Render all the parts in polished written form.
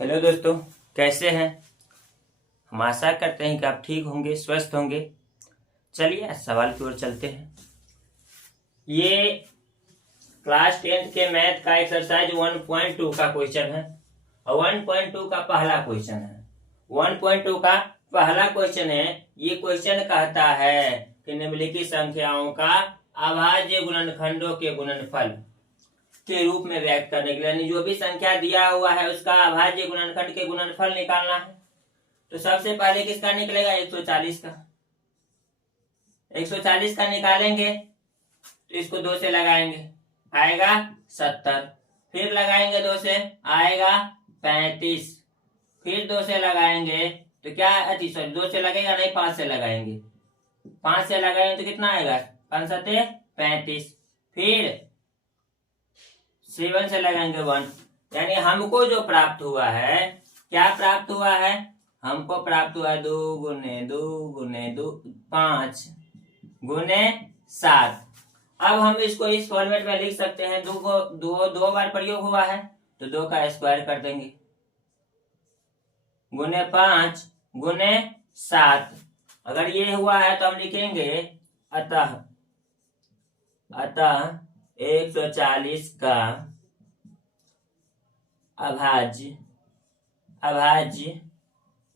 Hello दोस्तों, कैसे हैं। हम आशा करते हैं कि आप ठीक होंगे, स्वस्थ होंगे। चलिए आज सवाल की ओर चलते हैं। ये क्लास 10th के मैथ का एक्सरसाइज 1.2 का क्वेश्चन है और 1.2 का पहला क्वेश्चन है। 1.2 का पहला क्वेश्चन है। ये क्वेश्चन कहता है कि निम्नलिखित संख्याओं का अभाज्य गुणनखंडों के गुणनफल के रूप में व्यक्त करने के लिए, यानी जो भी संख्या दिया हुआ है उसका अभाज्य गुणनखंड के गुणनफल निकालना है। तो सबसे पहले किसका निकलेगा? 140 का। 140 का निकालेंगे तो इसको 2 से लगाएंगे, आएगा 70। फिर लगाएंगे 2 से, आएगा 35। फिर 2 से लगाएंगे तो क्या, सॉरी 2 से लगेगा नहीं, 5 से लगाएंगे। 5 से लगाएंगे तो कितना आएगा? 5 7 35। फिर 7 से लगाएंगे 1। यानी हमको जो प्राप्त हुआ है, क्या प्राप्त हुआ है? हमको प्राप्त हुआ है 2 गुने 2 गुने 2 5 गुने 7। अब हम इसको इस फॉर्मेट में लिख सकते हैं। 2 को 2 बार प्रयोग हुआ है तो 2 का स्क्वायर कर देंगे, गुने 5 गुने 7। अगर ये हुआ है तो हम लिखेंगे अतः 140 का अभाज्य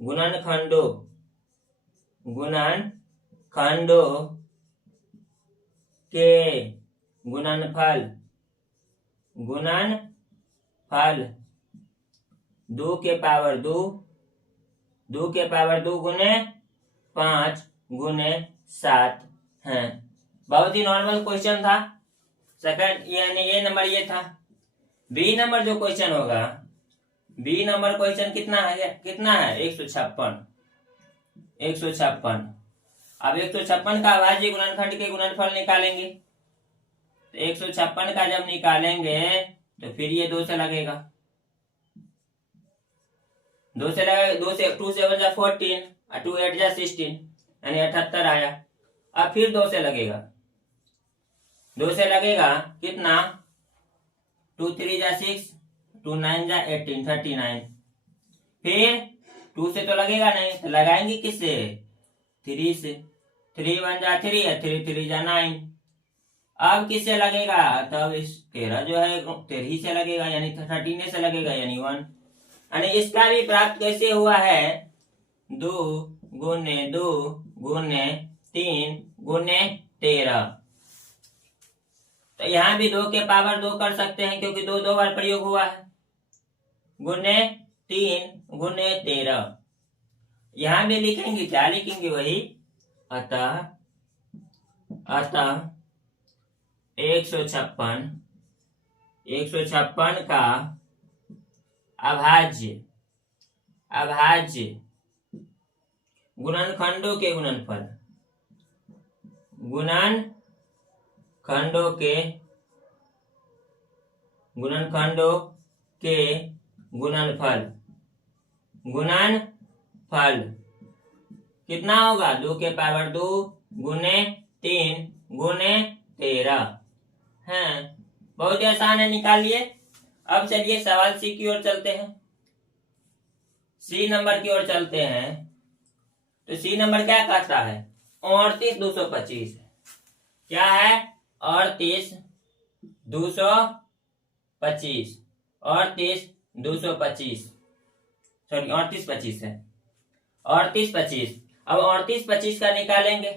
गुणनखंडों के गुणनफल 2 के पावर 2 गुने 5 गुने 7 है। बहुत ही नॉर्मल क्वेश्चन था। सेकंड यानी ए नंबर ये था। बी नंबर जो क्वेश्चन होगा, बी नंबर क्वेश्चन कितना है? 156। अब 156 का अभाज्य गुणनखंड के गुणनफल निकालेंगे। तो 156 का जब निकालेंगे तो फिर ये 2 से लगेगा। 2 से 2 से 7 14 और 2 8 16, यानी 78 आया। अब फिर 2 से लगेगा। 2 से लगेगा कितना? 2 3 6, 2 9 18 39। फिर 2 से तो लगेगा नहीं, तो लगाएंगे किससे? 3 से। 3 1 3 है, 3 3 9। अब किससे लगेगा? तब इस 13 जो है 13 से लगेगा, यानी 13 से लगेगा, यानी 1। यानी इसका भी प्राप्त कैसे हुआ है? 2 गुने 2 गुने 3 गुने 13। तो यहां भी 2 के पावर 2 कर सकते हैं क्योंकि 2 बार प्रयोग हुआ है, गुने 3 गुने 13। यहां भी लिखेंगे, क्या लिखेंगे? वही अतः 156 का अभाज्य गुणनखंडों के गुणनफल गुणनफल कितना होगा? 2 के पावर 2 गुने 3 गुने 13 है। बहुत ही आसान है, निकालिए। अब चलिए सवाल सी की ओर चलते हैं। सी नंबर की ओर चलते हैं। तो सी नंबर क्या कहता है? 38 225 है। क्या है? 38 225 सॉरी 38 25 है। 38 25। अब 38 25 का निकालेंगे।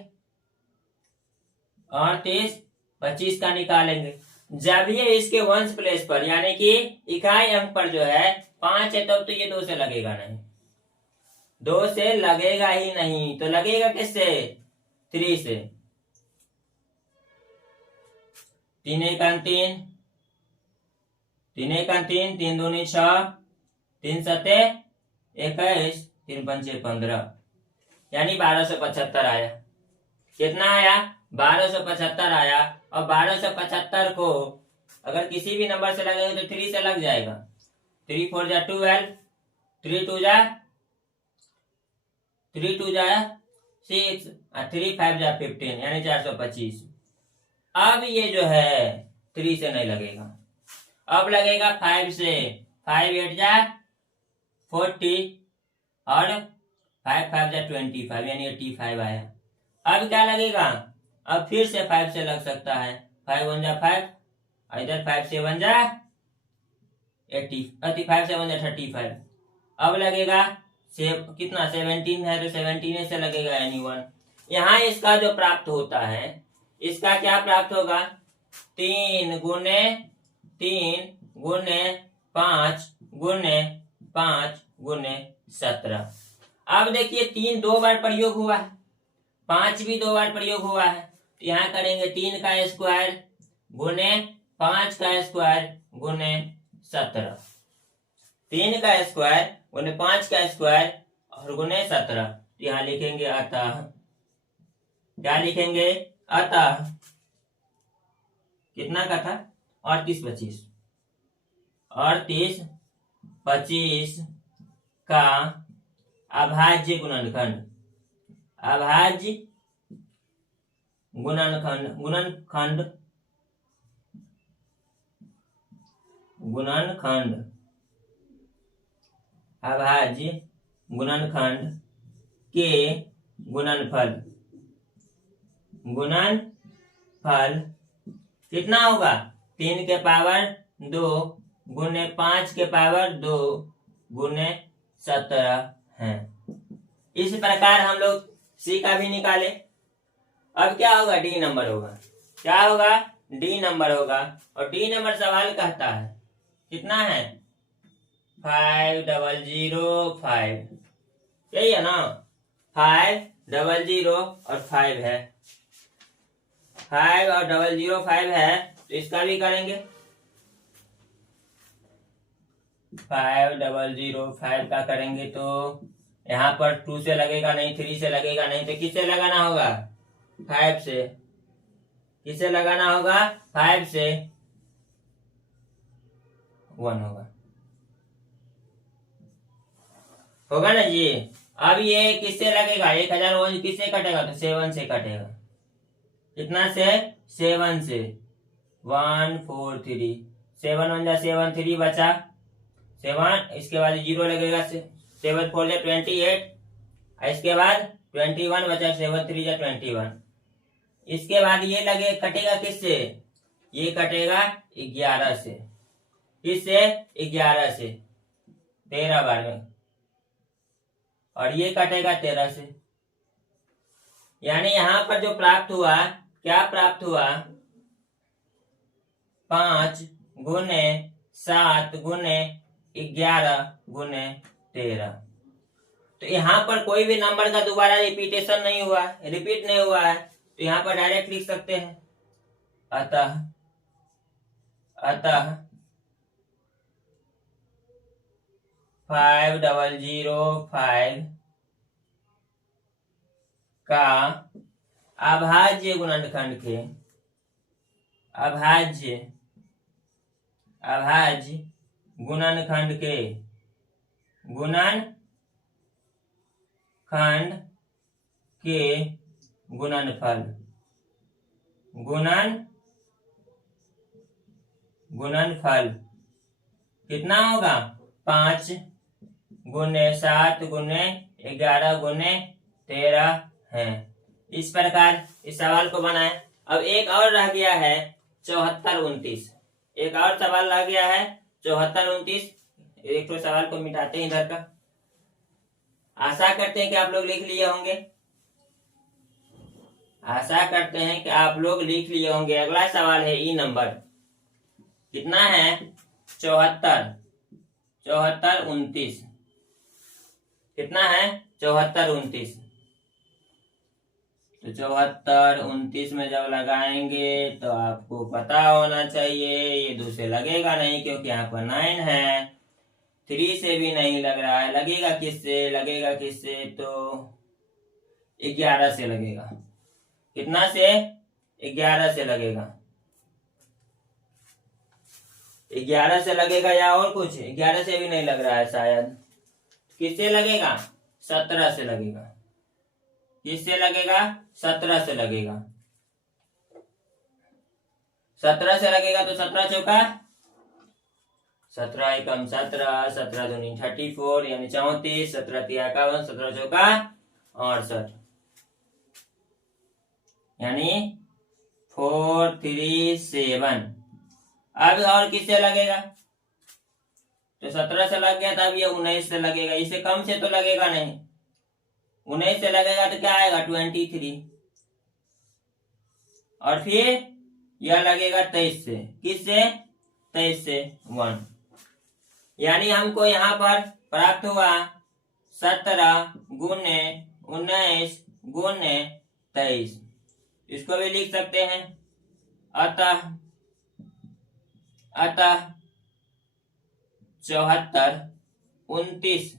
38 25 का निकालेंगे जब ये इसके वंश प्लेस पर, यानी कि इकाई अंक पर जो है 5 है, तब तो ये 2 से लगेगा नहीं। 2 से लगेगा ही नहीं, तो लगेगा किससे? 3 से। 3 1 3 3 1 3 3 2 6 3 7 21 3 5 15, यानी 1275 आया। कितना आया? 1275 आया। और 1275 को अगर किसी भी नंबर से लगेगा तो 3 से लग जाएगा। 3 4 12, 3 2 6 और 3 5 15, यानी 425। अब ये जो है 3 से नहीं लगेगा, अब लगेगा 5 से। 5 8 40 और 5 5 जा 25 यानी 85 आया। अब क्या लगेगा, अब फिर से 5 से लग सकता है, 5 1 जा 5, इधर 5 से 1 जा 80, 5 से 1 जा 35। अब लगेगा कितना 17 है तो 17 से लगेगा यानी 1। यहाँ इसका जो प्राप्त होता है, इसका क्या प्राप्त होगा, 3 गुने 3 गुने 5 गुने 5 गुने 17। अब देखिए 3 2 बार प्रयोग हुआ है, 5 भी 2 बार प्रयोग हुआ है, तो यहाँ करेंगे 3 का स्क्वायर गुने 5 का स्क्वायर गुने 17। 3 का स्क्वायर गुने 5 का स्क्वायर और गुने 17। तो यहाँ लिखेंगे अतः, क्या लिखेंगे, अतः कितना का था, 38 25, 38 25 का अभाज्य गुणनखंड, अभाज्य गुणनखंड, गुणनखंड गुणनखंड अभाज्य गुणनखंड के गुणनफल, गुणनफल कितना होगा, 3 के पावर 2 गुने 5 के पावर 2 गुने 17 है। इस प्रकार हम लोग सी का भी निकाले। अब क्या होगा, डी नंबर होगा, क्या होगा, डी नंबर होगा। और डी नंबर सवाल कहता है कितना है, 5005, यही है ना, 500 और 5 है, 5 और 005 है, तो इसका भी करेंगे। 5005 का करेंगे तो यहाँ पर 2 से लगेगा नहीं, 3 से लगेगा नहीं, तो किससे लगाना होगा, 5 से, किससे लगाना होगा, 5 से, 1 होगा ना जी। अब ये किससे लगेगा, 1001 किससे कटेगा, तो 7 से कटेगा, कितना से, 7 से, 1 4 3, 7 1 जा 7 3 बचा 7, इसके बाद 0 लगेगा, 7 4 जा 28, इसके बाद 21 बचा, 7 3 जा 21। इसके बाद ये लगे कटेगा किससे, ये कटेगा 11 से, किससे, 11 से 13 बार में, और ये कटेगा 13 से। यानी यहां पर जो प्राप्त हुआ, क्या प्राप्त हुआ, 5 गुने 7 गुने 11 गुने 13। तो यहाँ पर कोई भी नंबर का दोबारा रिपीटेशन नहीं हुआ, रिपीट नहीं हुआ है, तो यहाँ पर डायरेक्ट लिख सकते हैं, अतः, अतः 5005 का अभाज्य गुणनखंड के, अभाज्य, अभाज्य गुणनखंड के, गुणनखंड के गुणनफल, गुणनफल कितना होगा, 5 गुने 7 गुने 11 गुने 13 है। इस प्रकार इस सवाल को बनाए। अब एक और रह गया है 74 29, एक और सवाल रह गया है 74 29। एक तो सवाल को मिटाते हैं इधर का। आशा करते हैं कि आप लोग लिख लिए होंगे, आशा करते हैं कि आप लोग लिख लिए होंगे। अगला सवाल है ई नंबर, कितना है, 74 29, कितना है, 74 29। तो 74 29 में जब लगाएंगे तो आपको पता होना चाहिए, ये 2 से लगेगा नहीं क्योंकि यहाँ पर 9 है, 3 से भी नहीं लग रहा है, लगेगा किससे, लगेगा किससे, तो 11 से लगेगा। कितना से, 11 से लगेगा, 11 से लगेगा या और कुछ, 11 से भी नहीं लग रहा है शायद, किससे लगेगा, 17 से लगेगा, किससे लगेगा, 17 से लगेगा, 17 से लगेगा। तो 17 चौका 17 एकम 17, 17 दूनी 34 यानी 34, 17 तिया 51, 17 चौका 68 यानी 437। अब और किससे लगेगा? तो 17 से लग गया था, अब ये 19 से लगेगा। इसे कम से तो लगेगा नहीं, 19 से लगेगा तो क्या आएगा 23। और फिर यह लगेगा 23 से। किससे? 23 से 1, यानी हमको यहाँ पर प्राप्त हुआ 17 गुने 19 गुने 23। इसको भी लिख सकते हैं। अतः 74 29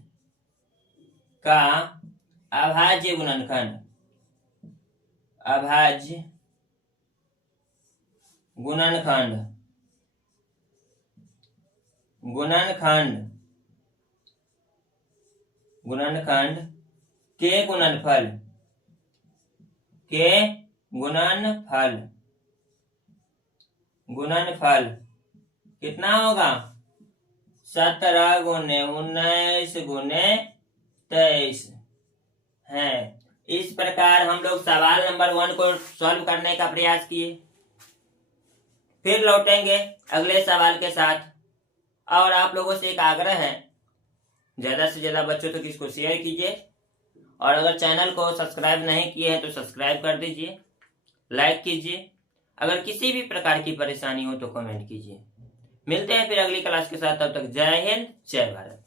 का अभाज्य गुणनखंड, अभाज्य गुणनखंड, गुणनखंड, गुणनखंड के गुणनफल, के गुणनफल, गुणनफल कितना होगा? 17 गुने 19 गुने 23 है। इस प्रकार हम लोग सवाल नंबर 1 को सॉल्व करने का प्रयास किए। फिर लौटेंगे अगले सवाल के साथ। और आप लोगों से एक आग्रह है, ज्यादा से ज्यादा बच्चों तक इसको शेयर कीजिए, और अगर चैनल को सब्सक्राइब नहीं किए हैं तो सब्सक्राइब कर दीजिए, लाइक कीजिए। अगर किसी भी प्रकार की परेशानी हो तो कमेंट कीजिए। मिलते हैं फिर अगली क्लास के साथ, तब तक जय हिंद जय भारत।